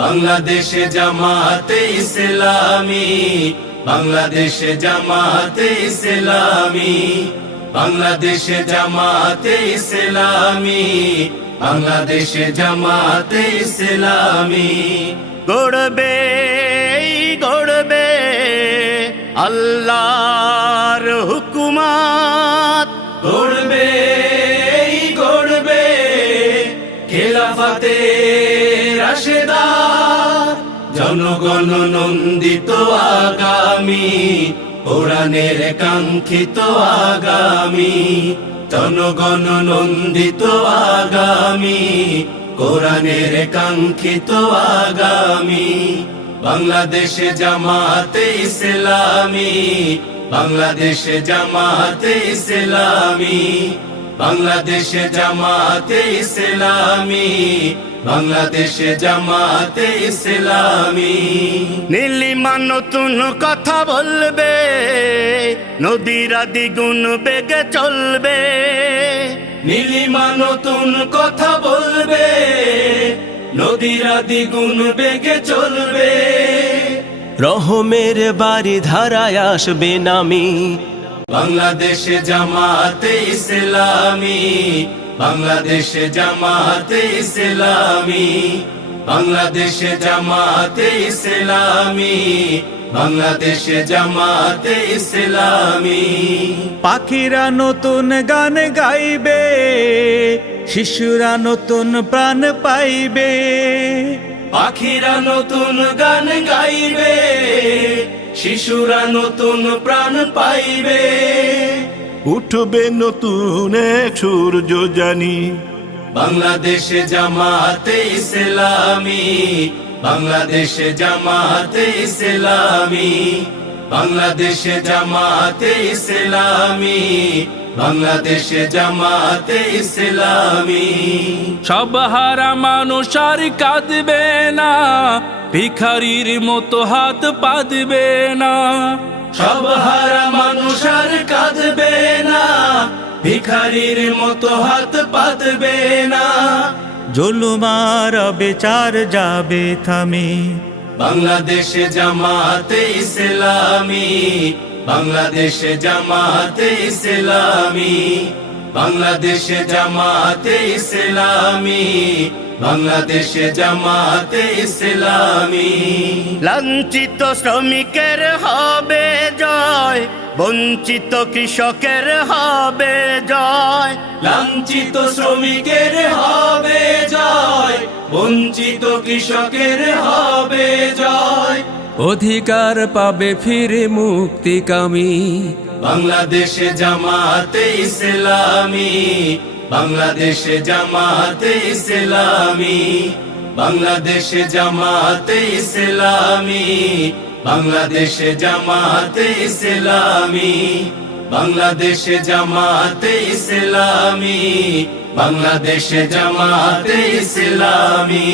বাংলাদেশে জামাতে ইসলামী, বাংলাদেশে জামাতে ইসলামী, বাংলাদেশে জামাতে ইসলামী, বাংলাদেশে জামাতে ইসলামী। গড়বে গড়বে আল্লাহর হুকুমত, গড়বে গড়বে খেলাফতে রাশেদা, জনগণ নন্দিত আগামী, কোরআনের কাঙ্ক্ষিত আগামী, জনগণ নন্দিত আগামী, কোরআনের কাঙ্ক্ষিত আগামী। বাংলাদেশে জামাতে ইসলামী, বাংলাদেশে জামাতে ইসলামী, বাংলাদেশে জামাতে ইসলামী, বাংলাদেশে জামাতে ইসলামী। নীলিমা নতুন কথা বলবে, নদীরা দ্বিগুণ বেগে চলবে। নীলিমা নতুন কথা বলবে, নদীরা দ্বিগুণ বেগে চলবে। রহমের বাড়ি ধারায় আসবে নামি, বাংলাদেশে জামাতে ইসলামী, বাংলাদেশে জামাতে ইসলামী, বাংলাদেশে জামাতে ইসলামী, বাংলাদেশে জামাতে ইসলামী। পাখিরা নতুন গান গাইবে, শিশুরা নতুন প্রাণ পাইবে। পাখিরা নতুন গান গাইবে, শিশুরা নতুন প্রাণ পাইবে। উঠবে নতুন এক সূর্য জানি, বাংলাদেশে জামাতে ইসলামী, বাংলাদেশে জামাতে ইসলামী, বাংলাদেশে জামাতে ইসলামী, বাংলাদেশে জামাতে ইসলামী। সব হারা মানুষ আর কাঁদবে না, ভিখারির মতো হাত পাতবে না। সব হারা মানুষ আর কাঁদবে না, ভিখারির মতো হাত পাতবে না। জুলুমার বিচার যাবে থামে, বাংলাদেশে জামাতে ইসলামী, বাংলাদেশে জামাতে ইসলামী, বাংলাদেশে জামাতে ইসলামী, বাংলাদেশে জামাতে ইসলামী। লাঞ্ছিত শ্রমিকের হবে জয়, বঞ্চিত কৃষকের হবে জয়। লাঞ্ছিত শ্রমিকের হবে জয়, বঞ্চিত কৃষকের হবে জয়। অধিকার পাবে ফিরে মুক্তিকামী, বাংলাদেশে জামাতে ইসলামী, বাংলাদেশে জামাতে ইসলামী, বাংলাদেশে জামাতে ইসলামী, বাংলাদেশে জামাতে ইসলামী, বাংলাদেশে জামাতে ইসলামী, বাংলাদেশে জামাতে ইসলামী।